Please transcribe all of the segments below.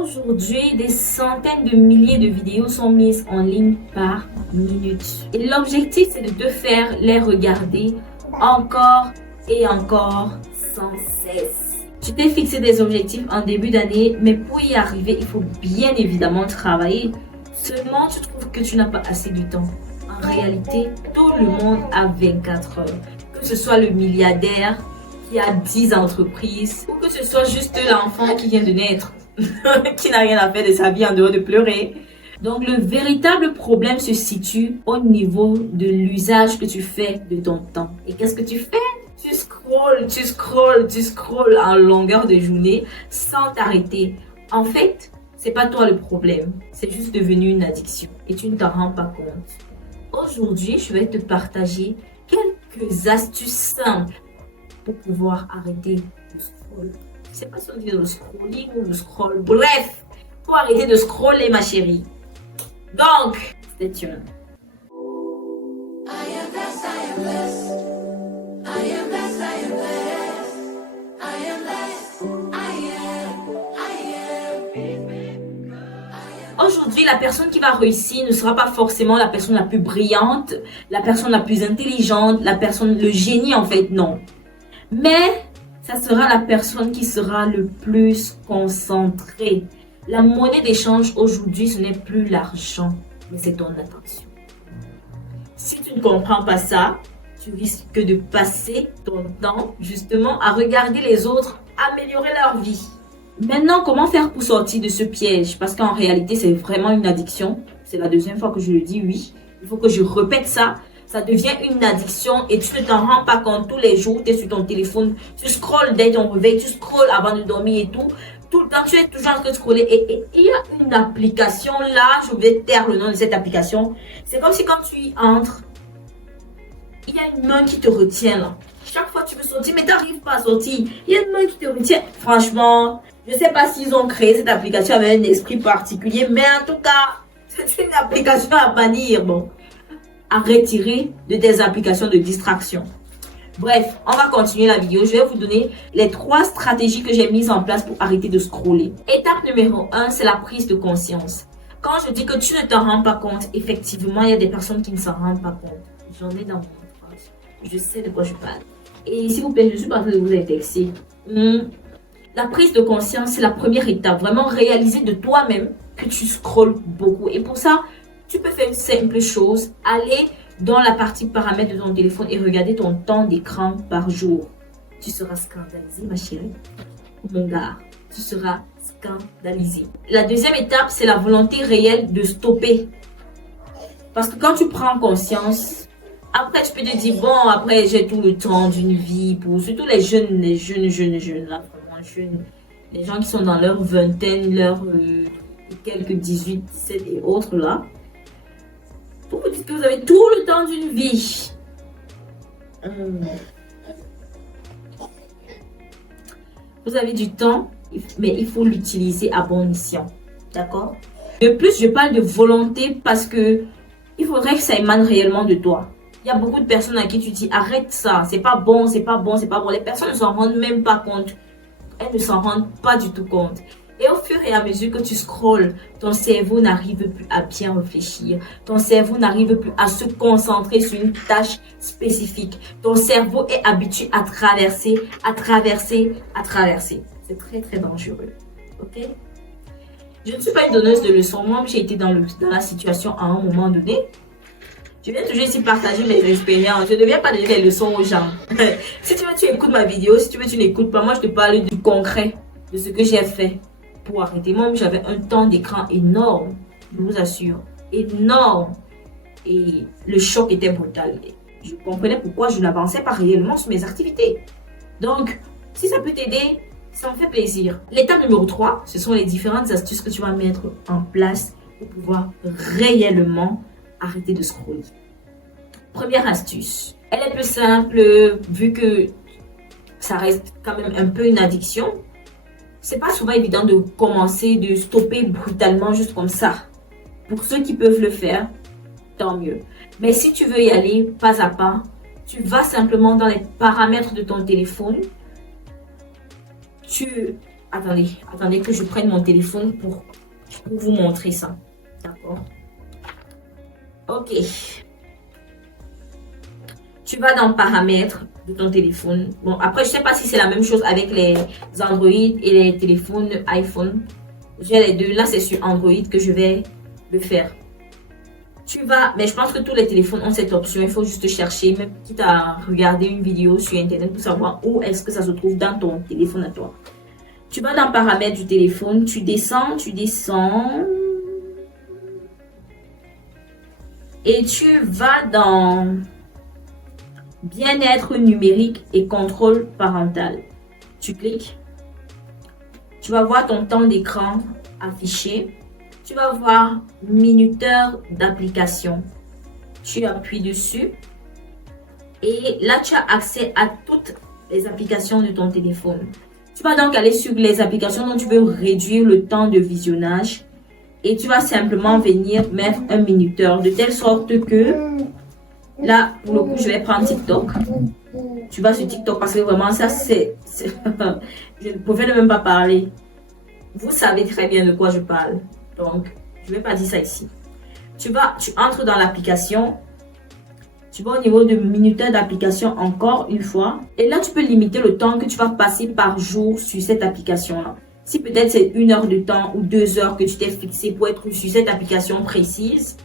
Aujourd'hui, des centaines de milliers de vidéos sont mises en ligne par minute. Et l'objectif, c'est de te faire les regarder encore et encore sans cesse. Tu t'es fixé des objectifs en début d'année, mais pour y arriver, il faut bien évidemment travailler. Seulement, tu trouves que tu n'as pas assez de temps. En réalité, tout le monde a 24 heures. Que ce soit le milliardaire qui a 10 entreprises, ou que ce soit juste l'enfant qui vient de naître, qui n'a rien à faire de sa vie en dehors de pleurer. Donc, le véritable problème se situe au niveau de l'usage que tu fais de ton temps. Et qu'est-ce que tu fais? Tu scrolles en longueur de journée sans t'arrêter. En fait, c'est pas toi le problème. C'est juste devenu une addiction et tu ne t'en rends pas compte. Aujourd'hui, je vais te partager quelques astuces simples pour pouvoir arrêter de scroll. Je sais pas si on dit le scrolling ou le scroll. Bref, pour arrêter de scroller, ma chérie. Donc, stay tuned. Aujourd'hui, la personne qui va réussir ne sera pas forcément la personne la plus brillante, la personne la plus intelligente, le génie en fait, non. Mais ça sera la personne qui sera le plus concentrée. La monnaie d'échange aujourd'hui, ce n'est plus l'argent, mais c'est ton attention. Si tu ne comprends pas ça, tu risques de passer ton temps justement à regarder les autres améliorer leur vie. Maintenant, comment faire pour sortir de ce piège? Parce qu'en réalité, c'est vraiment une addiction. C'est la deuxième fois que je le dis, oui. Il faut que je répète ça. Ça devient une addiction et tu ne t'en rends pas compte. Tous les jours, tu es sur ton téléphone, tu scrolles dès ton réveil, tu scrolles avant de dormir et tout. Tout le temps, tu es toujours en train de scroller. Et il y a une application là, je vais taire le nom de cette application. C'est comme si quand tu y entres, il y a une main qui te retient là. Chaque fois tu veux sortir, mais tu n'arrives pas à sortir. Il y a une main qui te retient. Franchement, je ne sais pas s'ils ont créé cette application avec un esprit particulier, mais en tout cas, c'est une application à bannir. Bon, à retirer de tes applications de distraction. Bref, on va continuer la vidéo. Je vais vous donner les 3 stratégies que j'ai mises en place pour arrêter de scroller. Étape numéro 1, c'est la prise de conscience. Quand je dis que tu ne t'en rends pas compte, effectivement, il y a des personnes qui ne s'en rendent pas compte. J'en ai dans mon entourage. Je sais de quoi je parle. Et s'il vous plaît, je suis pas en train de vous indexer. La prise de conscience, c'est la première étape. Vraiment réaliser de toi-même que tu scrolles beaucoup. Et pour ça, tu peux faire une simple chose. Aller dans la partie paramètres de ton téléphone et regarder ton temps d'écran par jour. Tu seras scandalisé, ma chérie. Mon gars, tu seras scandalisé. La deuxième étape, c'est la volonté réelle de stopper. Parce que quand tu prends conscience, après tu peux te dire, bon, après j'ai tout le temps d'une vie, pour surtout les jeunes là, vraiment jeunes. Les gens qui sont dans leur vingtaine, quelques 18, 17 et autres là. Vous vous dites que vous avez tout le temps d'une vie. Vous avez du temps, mais il faut l'utiliser à bon escient. D'accord? De plus, je parle de volonté parce que il faudrait que ça émane réellement de toi. Il y a beaucoup de personnes à qui tu dis arrête ça, c'est pas bon, c'est pas bon, c'est pas bon. Les personnes ne s'en rendent même pas compte. Elles ne s'en rendent pas du tout compte. Et au fur et à mesure que tu scrolles, ton cerveau n'arrive plus à bien réfléchir. Ton cerveau n'arrive plus à se concentrer sur une tâche spécifique. Ton cerveau est habitué à traverser. C'est très très dangereux. Ok? Je ne suis pas une donneuse de leçons. Moi, j'ai été dans la situation à un moment donné. Je viens toujours ici partager mes expériences. Je ne viens pas donner des leçons aux gens. Si tu veux, tu écoutes ma vidéo. Si tu veux, tu n'écoutes pas. Moi, je te parle du concret, de ce que j'ai fait pour arrêter. Moi, j'avais un temps d'écran énorme. Je vous assure. Énorme. Et le choc était brutal. Je comprenais pourquoi je n'avançais pas réellement sur mes activités. Donc, si ça peut t'aider, ça me fait plaisir. L'étape numéro 3, ce sont les différentes astuces que tu vas mettre en place pour pouvoir réellement arrêter de scroller. Première astuce. Elle est plus simple vu que ça reste quand même un peu une addiction. C'est pas souvent évident de commencer, de stopper brutalement juste comme ça. Pour ceux qui peuvent le faire, tant mieux. Mais si tu veux y aller pas à pas, tu vas simplement dans les paramètres de ton téléphone. Tu attendez que je prenne mon téléphone pour vous montrer ça. D'accord? Ok. Tu vas dans paramètres de ton téléphone. Bon, après, je sais pas si c'est la même chose avec les Android et les téléphones iPhone. J'ai les deux. Là, c'est sur Android que je vais le faire. Tu vas, mais je pense que tous les téléphones ont cette option. Il faut juste chercher, même quitte à regarder une vidéo sur Internet pour savoir où est-ce que ça se trouve dans ton téléphone à toi. Tu vas dans paramètres du téléphone, tu descends. Et tu vas dans bien-être numérique et contrôle parental. Tu cliques. Tu vas voir ton temps d'écran affiché. Tu vas voir minuteur d'application. Tu appuies dessus. Et là, tu as accès à toutes les applications de ton téléphone. Tu vas donc aller sur les applications dont tu veux réduire le temps de visionnage. Et tu vas simplement venir mettre un minuteur de telle sorte que là, pour le coup, je vais prendre TikTok. Tu vas sur TikTok parce que vraiment, ça, c'est je ne pouvais même pas parler. Vous savez très bien de quoi je parle. Donc, je ne vais pas dire ça ici. Tu entres dans l'application. Tu vas au niveau de minuteur d'application encore une fois. Et là, tu peux limiter le temps que tu vas passer par jour sur cette application-là. Si peut-être c'est 1 heure de temps ou 2 heures que tu t'es fixé pour être sur cette application précise,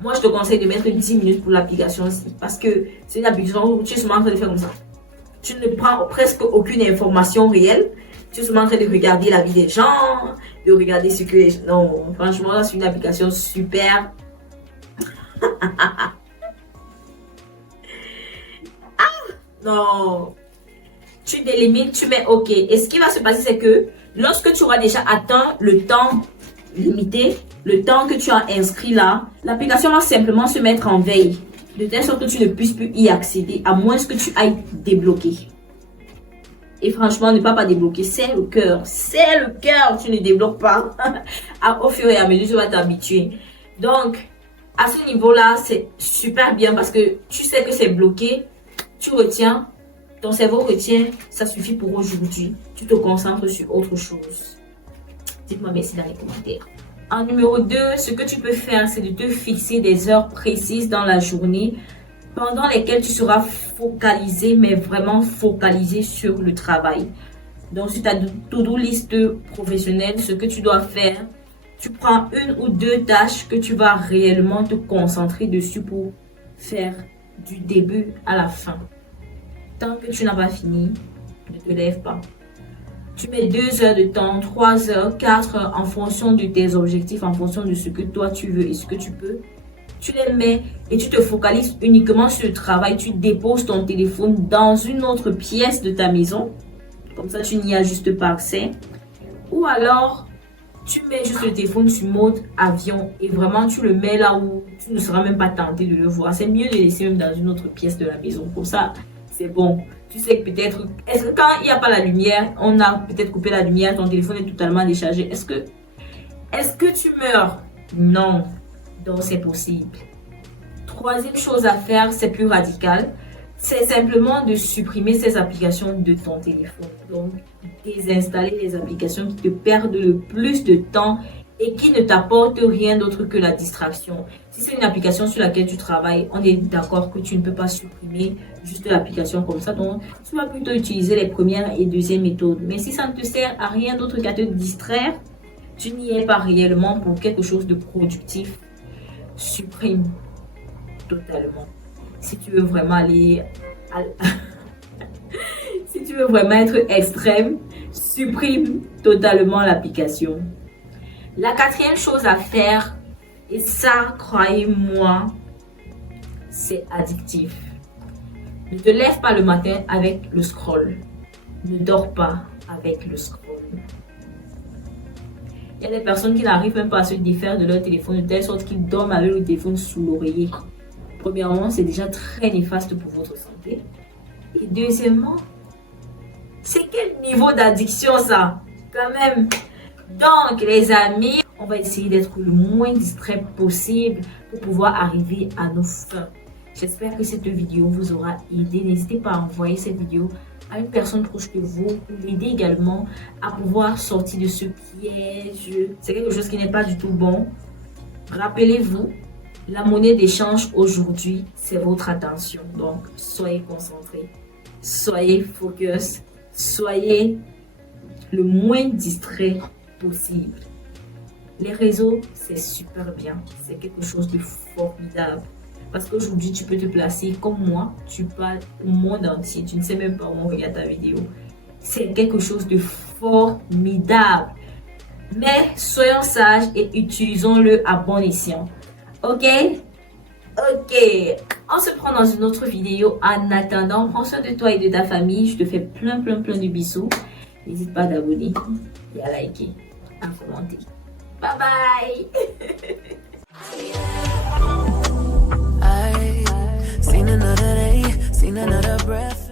moi, je te conseille de mettre 10 minutes pour l'application aussi. Parce que c'est une application où tu es seulement en train de faire comme ça. Tu ne prends presque aucune information réelle. Tu es seulement en train de regarder la vie des gens, de regarder ce que les gens... Non, franchement, c'est une application super. Non. Tu délimites, tu mets OK. Et ce qui va se passer, c'est que lorsque tu auras déjà atteint le temps limité, le temps que tu as inscrit là, l'application va simplement se mettre en veille. De telle sorte que tu ne puisses plus y accéder, à moins que tu ailles débloquer. Et franchement, ne pas débloquer, c'est le cœur. C'est le cœur, tu ne débloques pas. Au fur et à mesure, tu vas t'habituer. Donc, à ce niveau-là, c'est super bien parce que tu sais que c'est bloqué. Tu retiens, ton cerveau retient, ça suffit pour aujourd'hui. Tu te concentres sur autre chose. Dites-moi merci dans les commentaires. En numéro 2, ce que tu peux faire, c'est de te fixer des heures précises dans la journée pendant lesquelles tu seras focalisé, mais vraiment focalisé sur le travail. Donc, sur ta to-do list professionnelle, ce que tu dois faire, tu prends 1 ou 2 tâches que tu vas réellement te concentrer dessus pour faire du début à la fin. Tant que tu n'as pas fini, ne te lève pas. Tu mets 2 heures de temps, 3 heures, 4 heures en fonction de tes objectifs, en fonction de ce que toi tu veux et ce que tu peux. Tu les mets et tu te focalises uniquement sur le travail. Tu déposes ton téléphone dans une autre pièce de ta maison. Comme ça, tu n'y as juste pas accès. Ou alors, tu mets juste le téléphone sur mode avion et vraiment tu le mets là où tu ne seras même pas tenté de le voir. C'est mieux de le laisser même dans une autre pièce de la maison. Comme ça, c'est bon. Tu sais que peut-être, est-ce que quand il n'y a pas la lumière, on a peut-être coupé la lumière, ton téléphone est totalement déchargé. Est-ce que tu meurs? Non. Donc c'est possible. Troisième chose à faire, c'est plus radical. C'est simplement de supprimer ces applications de ton téléphone. Donc, désinstaller les applications qui te perdent le plus de temps et qui ne t'apportent rien d'autre que la distraction. Si c'est une application sur laquelle tu travailles, on est d'accord que tu ne peux pas supprimer juste l'application comme ça. Donc, tu vas plutôt utiliser les premières et deuxièmes méthodes. Mais si ça ne te sert à rien d'autre qu'à te distraire, tu n'y es pas réellement pour quelque chose de productif, supprime totalement. Si tu veux vraiment aller si tu veux vraiment être extrême, supprime totalement l'application. La 4e chose à faire, et ça, croyez-moi, c'est addictif. Ne te lève pas le matin avec le scroll. Ne dors pas avec le scroll. Il y a des personnes qui n'arrivent même pas à se défaire de leur téléphone de telle sorte qu'ils dorment avec le téléphone sous l'oreiller. Premièrement, c'est déjà très néfaste pour votre santé. Et deuxièmement, c'est quel niveau d'addiction ça? Quand même. Donc, les amis, on va essayer d'être le moins distrait possible pour pouvoir arriver à nos fins. J'espère que cette vidéo vous aura aidé. N'hésitez pas à envoyer cette vidéo à une personne proche de vous pour l'aider également à pouvoir sortir de ce piège. C'est quelque chose qui n'est pas du tout bon. Rappelez-vous, la monnaie d'échange aujourd'hui, c'est votre attention. Donc, soyez concentrés, soyez focus, soyez le moins distrait possible. Les réseaux, c'est super bien. C'est quelque chose de formidable. Parce qu'aujourd'hui, tu peux te placer comme moi. Tu parles au monde entier. Tu ne sais même pas où on regarde ta vidéo. C'est quelque chose de formidable. Mais soyons sages et utilisons-le à bon escient. Ok? Ok. On se prend dans une autre vidéo. En attendant, prends soin de toi et de ta famille. Je te fais plein de bisous. N'hésite pas à t'abonner et à liker, à commenter. Bye bye. Seen another day, seen another breath.